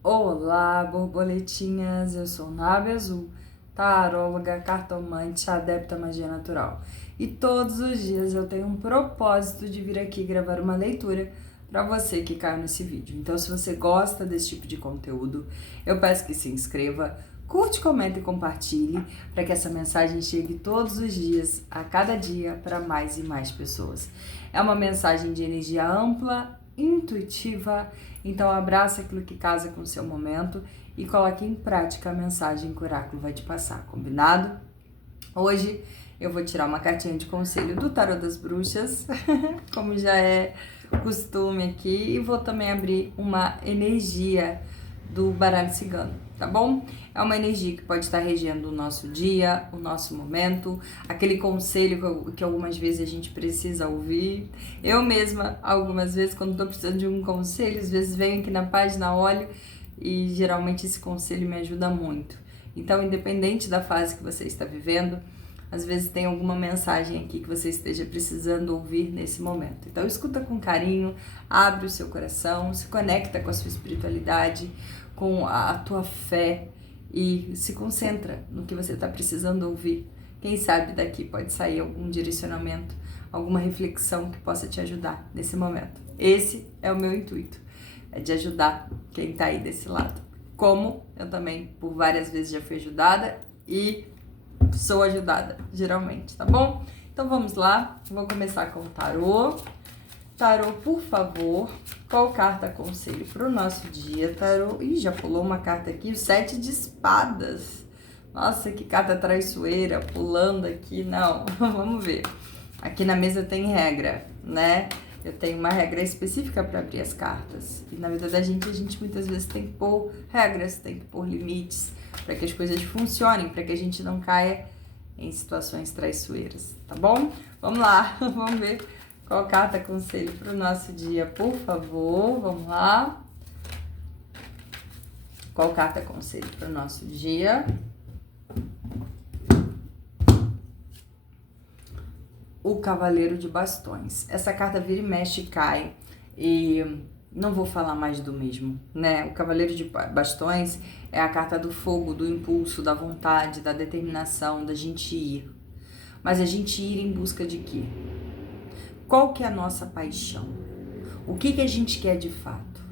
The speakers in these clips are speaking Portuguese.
Olá, borboletinhas! Eu sou Nábia Azul, taróloga, cartomante, adepta à magia natural. E todos os dias eu tenho um propósito de vir aqui gravar uma leitura para você que caiu nesse vídeo. Então, se você gosta desse tipo de conteúdo, eu peço que se inscreva, curte, comenta e compartilhe para que essa mensagem chegue todos os dias, a cada dia, para mais e mais pessoas. É uma mensagem de energia ampla, intuitiva, então abraça aquilo que casa com o seu momento e coloque em prática a mensagem que o oráculo vai te passar, combinado? Hoje eu vou tirar uma cartinha de conselho do Tarô das Bruxas, como já é costume aqui, e vou também abrir uma energia do baralho cigano, tá bom? É uma energia que pode estar regendo o nosso dia, o nosso momento, aquele conselho que algumas vezes a gente precisa ouvir. Eu mesma, algumas vezes, quando estou precisando de um conselho, às vezes venho aqui na página, olho e geralmente esse conselho me ajuda muito. Então, independente da fase que você está vivendo, às vezes tem alguma mensagem aqui que você esteja precisando ouvir nesse momento. Então, escuta com carinho, abre o seu coração, se conecta com a sua espiritualidade, com a tua fé e se concentra no que você está precisando ouvir. Quem sabe daqui pode sair algum direcionamento, alguma reflexão que possa te ajudar nesse momento. Esse é o meu intuito, é de ajudar quem está aí desse lado. Como eu também, por várias vezes, já fui ajudada e sou ajudada, geralmente, tá bom? Então vamos lá, vou começar com o tarô. Tarô, por favor, qual carta conselho para o nosso dia, tarô? Ih, já pulou uma carta aqui, o 7 de espadas. Nossa, que carta traiçoeira, pulando aqui, não, vamos ver. Aqui na mesa tem regra, né? Eu tenho uma regra específica para abrir as cartas. E na vida da gente, a gente muitas vezes tem que pôr regras, tem que pôr limites, para que as coisas funcionem, para que a gente não caia em situações traiçoeiras, tá bom? Vamos lá, vamos ver qual carta conselho para o nosso dia, por favor, vamos lá. Qual carta conselho para o nosso dia? O Cavaleiro de Bastões. Essa carta vira e mexe e cai, e não vou falar mais do mesmo, né? O Cavaleiro de Bastões é a carta do fogo, do impulso, da vontade, da determinação, da gente ir. Mas a gente ir em busca de quê? Qual que é a nossa paixão? O que a gente quer de fato?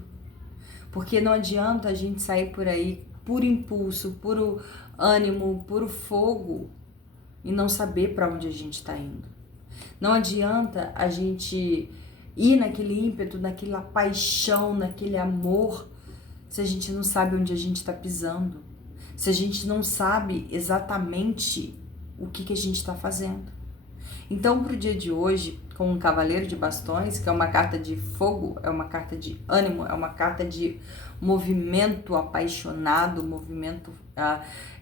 Porque não adianta a gente sair por aí por impulso, puro ânimo, puro fogo e não saber para onde a gente está indo. Não adianta a gente ir naquele ímpeto, naquela paixão, naquele amor, se a gente não sabe onde a gente está pisando, se a gente não sabe exatamente o que a gente está fazendo. Então, para o dia de hoje, com o Cavaleiro de Bastões, que é uma carta de fogo, é uma carta de ânimo, é uma carta de movimento apaixonado, movimento,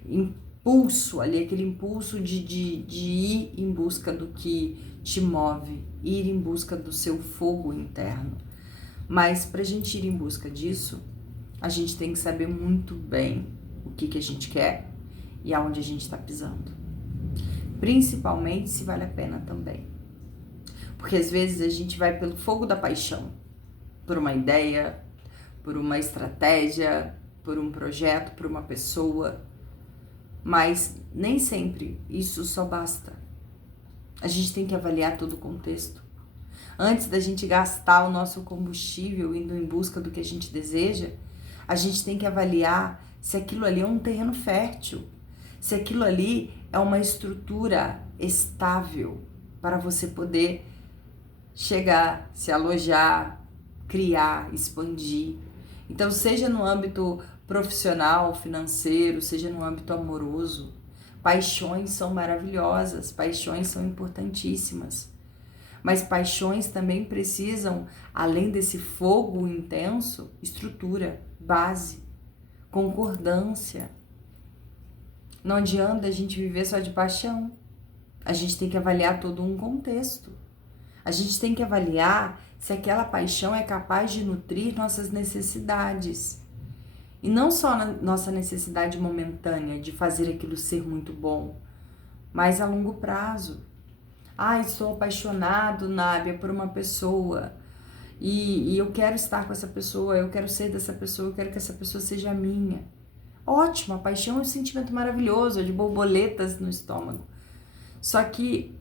impulso ali, aquele impulso de ir em busca do que te move, ir em busca do seu fogo interno. Mas para a gente ir em busca disso, a gente tem que saber muito bem o que a gente quer e aonde a gente está pisando. Principalmente se vale a pena também. Porque às vezes a gente vai pelo fogo da paixão, por uma ideia, por uma estratégia, por um projeto, por uma pessoa, mas nem sempre isso só basta. A gente tem que avaliar todo o contexto. Antes da gente gastar o nosso combustível indo em busca do que a gente deseja, a gente tem que avaliar se aquilo ali é um terreno fértil, se aquilo ali é uma estrutura estável para você poder chegar, se alojar, criar, expandir. Então, seja no âmbito profissional, financeiro, seja no âmbito amoroso, paixões são maravilhosas, paixões são importantíssimas. Mas paixões também precisam, além desse fogo intenso, estrutura, base, concordância. Não adianta a gente viver só de paixão. A gente tem que avaliar todo um contexto. A gente tem que avaliar se aquela paixão é capaz de nutrir nossas necessidades. E não só na nossa necessidade momentânea de fazer aquilo ser muito bom, mas a longo prazo. Estou apaixonado, Nábia, por uma pessoa. e eu quero estar com essa pessoa, eu quero ser dessa pessoa, eu quero que essa pessoa seja minha. Ótimo, a paixão é um sentimento maravilhoso, é de borboletas no estômago. Só que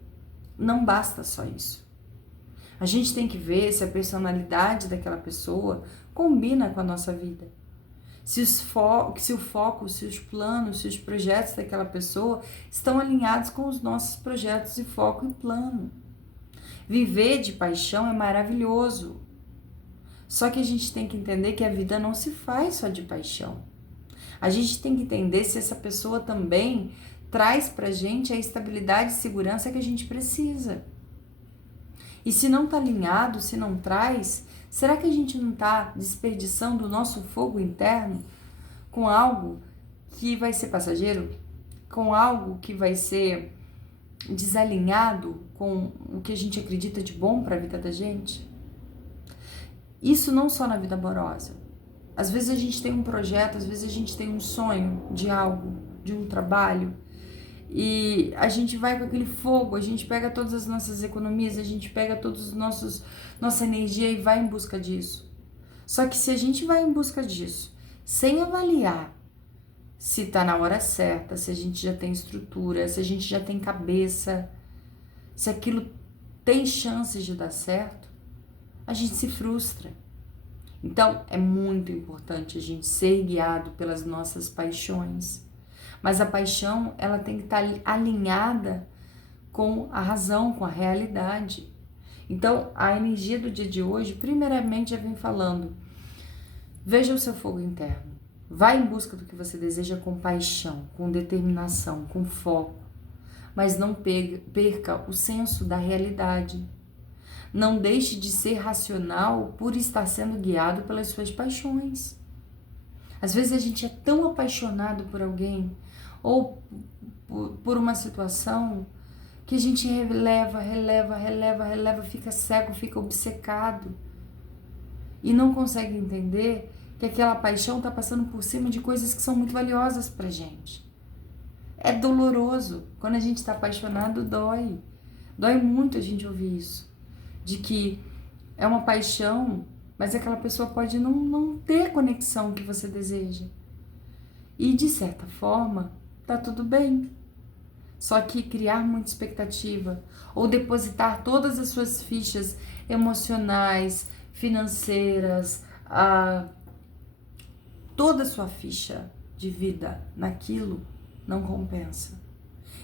não basta só isso. A gente tem que ver se a personalidade daquela pessoa combina com a nossa vida. Se o foco, se os planos, se os projetos daquela pessoa estão alinhados com os nossos projetos de foco e plano. Viver de paixão é maravilhoso. Só que a gente tem que entender que a vida não se faz só de paixão. A gente tem que entender se essa pessoa também traz pra gente a estabilidade e segurança que a gente precisa. E se não tá alinhado, se não traz, será que a gente não tá desperdiçando o nosso fogo interno com algo que vai ser passageiro? Com algo que vai ser desalinhado com o que a gente acredita de bom para a vida da gente? Isso não só na vida amorosa. Às vezes a gente tem um projeto, às vezes a gente tem um sonho de algo, de um trabalho, e a gente vai com aquele fogo, a gente pega todas as nossas economias, a gente pega nossa energia e vai em busca disso. Só que se a gente vai em busca disso, sem avaliar se tá na hora certa, se a gente já tem estrutura, se a gente já tem cabeça, se aquilo tem chances de dar certo, a gente se frustra. Então, é muito importante a gente ser guiado pelas nossas paixões. Mas a paixão, ela tem que estar alinhada com a razão, com a realidade. Então, a energia do dia de hoje, primeiramente, já vem falando: veja o seu fogo interno. Vá em busca do que você deseja com paixão, com determinação, com foco. Mas não perca o senso da realidade. Não deixe de ser racional por estar sendo guiado pelas suas paixões. Às vezes a gente é tão apaixonado por alguém ou por uma situação que a gente releva, fica cego, fica obcecado e não consegue entender que aquela paixão está passando por cima de coisas que são muito valiosas pra gente. É doloroso. Quando a gente está apaixonado, dói. Dói muito a gente ouvir isso. De que é uma paixão, mas aquela pessoa pode não ter a conexão que você deseja. E, de certa forma, tá tudo bem. Só que criar muita expectativa ou depositar todas as suas fichas emocionais, financeiras, toda a sua ficha de vida naquilo não compensa.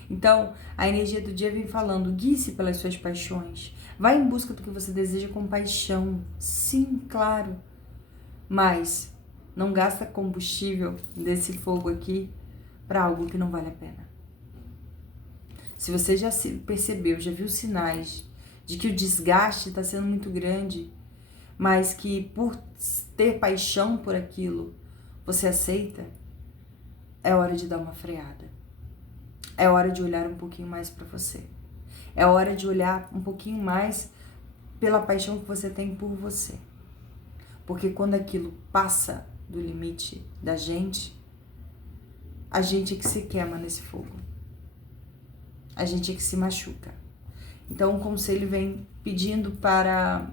Então, a energia do dia vem falando: guie-se pelas suas paixões. Vai em busca do que você deseja com paixão. Sim, claro. Mas não gasta combustível desse fogo aqui para algo que não vale a pena. Se você já percebeu, já viu sinais de que o desgaste está sendo muito grande, mas que por ter paixão por aquilo, você aceita, é hora de dar uma freada. É hora de olhar um pouquinho mais para você. É hora de olhar um pouquinho mais pela paixão que você tem por você. Porque quando aquilo passa do limite da gente, a gente é que se queima nesse fogo. A gente é que se machuca. Então o conselho vem pedindo para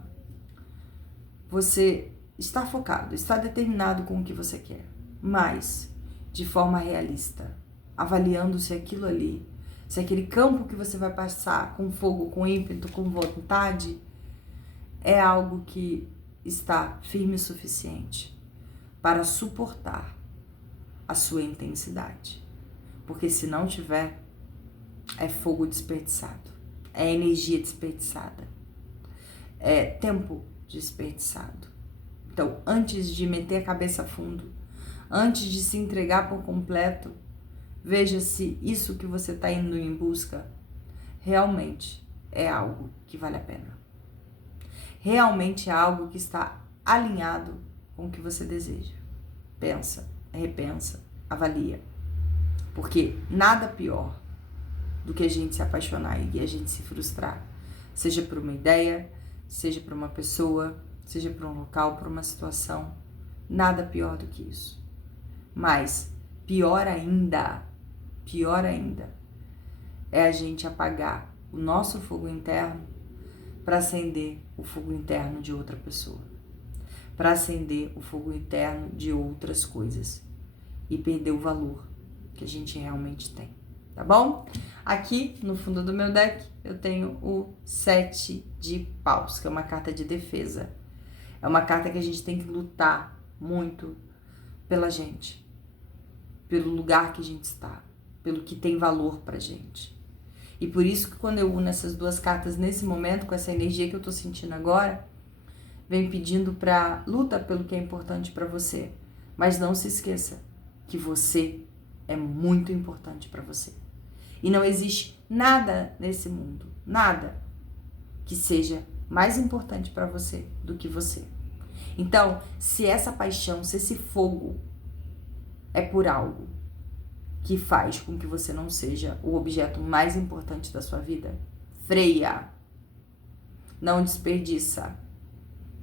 você estar focado, estar determinado com o que você quer, mas de forma realista, avaliando se aquilo ali, se aquele campo que você vai passar com fogo, com ímpeto, com vontade, é algo que está firme o suficiente para suportar a sua intensidade. Porque se não tiver, é fogo desperdiçado, é energia desperdiçada, é tempo desperdiçado. Então, antes de meter a cabeça a fundo, antes de se entregar por completo, veja se isso que você está indo em busca realmente é algo que vale a pena. Realmente é algo que está alinhado com o que você deseja. Pensa, repensa, avalia. Porque nada pior do que a gente se apaixonar e a gente se frustrar. Seja por uma ideia, seja por uma pessoa, seja por um local, por uma situação. Nada pior do que isso. Mas pior ainda, é a gente apagar o nosso fogo interno para acender o fogo interno de outra pessoa, para acender o fogo interno de outras coisas e perder o valor que a gente realmente tem, tá bom? Aqui no fundo do meu deck eu tenho o 7 de paus, que é uma carta de defesa. É uma carta que a gente tem que lutar muito pela gente, pelo lugar que a gente está, pelo que tem valor pra gente. E por isso que quando eu uno essas duas cartas nesse momento, com essa energia que eu tô sentindo agora, vem pedindo pra luta pelo que é importante pra você. Mas não se esqueça que você é muito importante pra você. E não existe nada nesse mundo, nada, que seja mais importante pra você do que você. Então, se essa paixão, se esse fogo é por algo que faz com que você não seja o objeto mais importante da sua vida, freia, não desperdiça,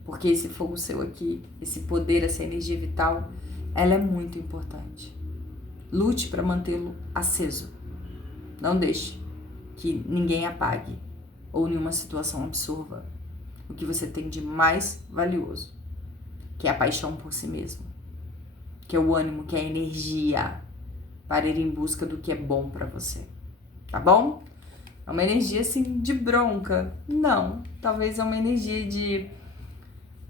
porque esse fogo seu aqui, esse poder, essa energia vital, ela é muito importante. Lute para mantê-lo aceso. Não deixe que ninguém apague ou nenhuma situação absorva o que você tem de mais valioso, que é a paixão por si mesmo, que é o ânimo, que é a energia para ir em busca do que é bom para você, tá bom? É uma energia assim de bronca? Não, talvez é uma energia de...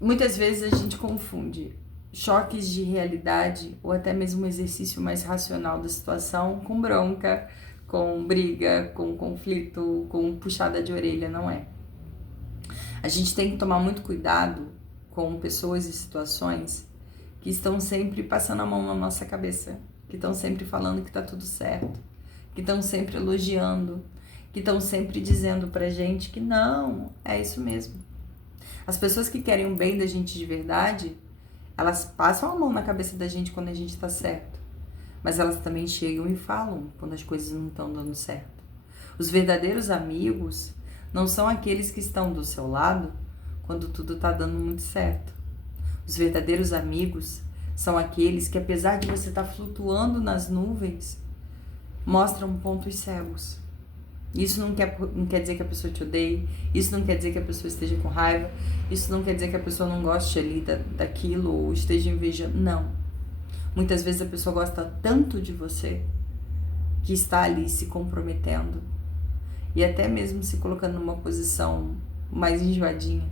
Muitas vezes a gente confunde choques de realidade ou até mesmo um exercício mais racional da situação com bronca, com briga, com conflito, com puxada de orelha, não é? A gente tem que tomar muito cuidado com pessoas e situações que estão sempre passando a mão na nossa cabeça, que estão sempre falando que tá tudo certo, que estão sempre elogiando, que estão sempre dizendo pra gente que não, é isso mesmo. As pessoas que querem o bem da gente de verdade, elas passam a mão na cabeça da gente quando a gente tá certo, mas elas também chegam e falam quando as coisas não estão dando certo. Os verdadeiros amigos não são aqueles que estão do seu lado quando tudo tá dando muito certo. Os verdadeiros amigos são aqueles que, apesar de você estar flutuando nas nuvens, mostram pontos cegos. Isso não quer dizer que a pessoa te odeie, isso não quer dizer que a pessoa esteja com raiva, isso não quer dizer que a pessoa não goste ali daquilo ou esteja invejando. Não. Muitas vezes a pessoa gosta tanto de você que está ali se comprometendo e até mesmo se colocando numa posição mais enjoadinha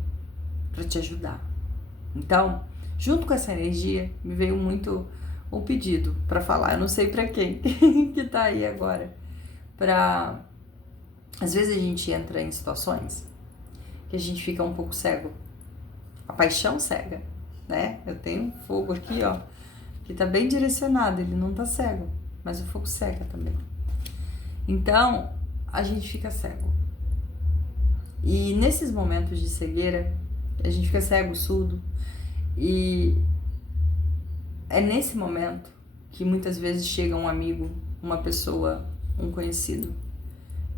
para te ajudar. Então, junto com essa energia, me veio muito um pedido para falar, eu não sei para quem que tá aí agora, às vezes a gente entra em situações que a gente fica um pouco cego. A paixão cega, né? Eu tenho um fogo aqui, ó, que tá bem direcionado, ele não tá cego, mas o fogo cega também. Então, a gente fica cego. E nesses momentos de cegueira, a gente fica cego, surdo, e é nesse momento que muitas vezes chega um amigo, uma pessoa, um conhecido,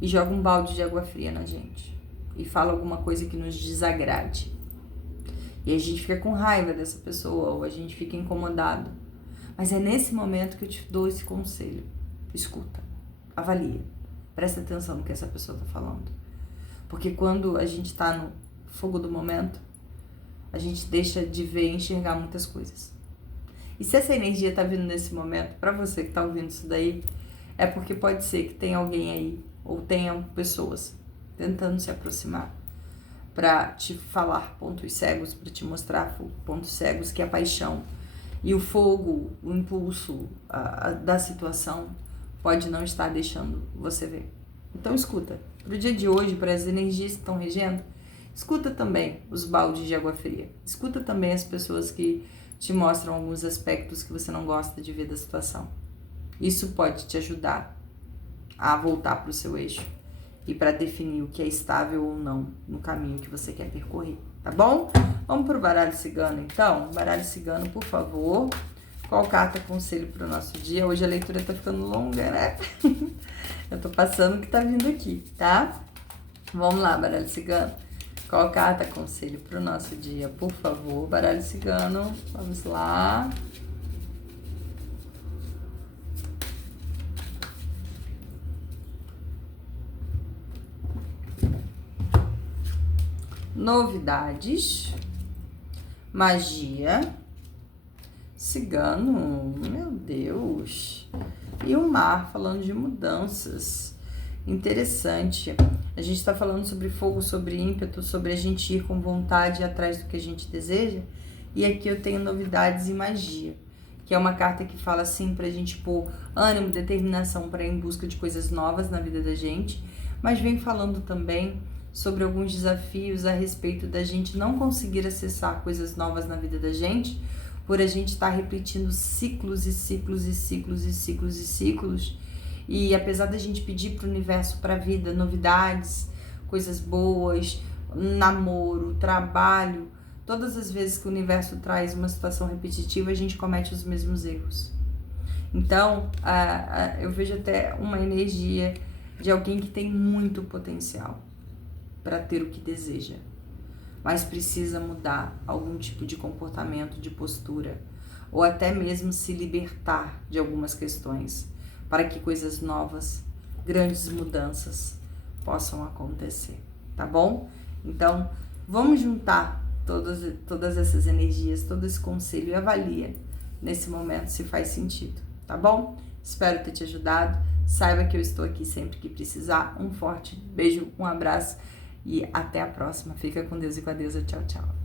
e joga um balde de água fria na gente e fala alguma coisa que nos desagrade. E a gente fica com raiva dessa pessoa ou a gente fica incomodado. Mas é nesse momento que eu te dou esse conselho. Escuta, avalia, presta atenção no que essa pessoa está falando. Porque quando a gente está no fogo do momento, a gente deixa de ver e enxergar muitas coisas. E se essa energia está vindo nesse momento, para você que está ouvindo isso daí, é porque pode ser que tenha alguém aí, ou tenham pessoas tentando se aproximar para te falar pontos cegos, para te mostrar pontos cegos, que é a paixão e o fogo, o impulso da situação pode não estar deixando você ver. Então escuta, pro dia de hoje, para as energias que estão regendo, escuta também os baldes de água fria, escuta também as pessoas que te mostram alguns aspectos que você não gosta de ver da situação. Isso pode te ajudar a voltar para o seu eixo e para definir o que é estável ou não no caminho que você quer percorrer, tá bom? Vamos pro baralho cigano, então? Baralho cigano, por favor. Qual carta conselho pro nosso dia? Hoje a leitura tá ficando longa, né? Eu tô passando o que tá vindo aqui, tá? Vamos lá, baralho cigano. Qual carta conselho pro nosso dia? Por favor, baralho cigano. Vamos lá. novidades, magia, cigano, meu Deus, e o mar falando de mudanças. Interessante. A gente está falando sobre fogo, sobre ímpeto, sobre a gente ir com vontade atrás do que a gente deseja. E aqui eu tenho novidades e magia, que é uma carta que fala assim pra gente pôr ânimo, determinação para ir em busca de coisas novas na vida da gente, mas vem falando também sobre alguns desafios a respeito da gente não conseguir acessar coisas novas na vida da gente, por a gente estar repetindo ciclos e ciclos e ciclos e ciclos e ciclos. E apesar da gente pedir para o universo, para a vida, novidades, coisas boas, namoro, trabalho, todas as vezes que o universo traz uma situação repetitiva, a gente comete os mesmos erros. Então, eu vejo até uma energia de alguém que tem muito potencial para ter o que deseja, mas precisa mudar algum tipo de comportamento, de postura, ou até mesmo se libertar de algumas questões, para que coisas novas, grandes mudanças possam acontecer, tá bom? Então, vamos juntar todas essas energias, todo esse conselho e avalia nesse momento se faz sentido, tá bom? Espero ter te ajudado. Saiba que eu estou aqui sempre que precisar. Um forte beijo, um abraço e até a próxima. Fica com Deus e com a deusa. Tchau, tchau.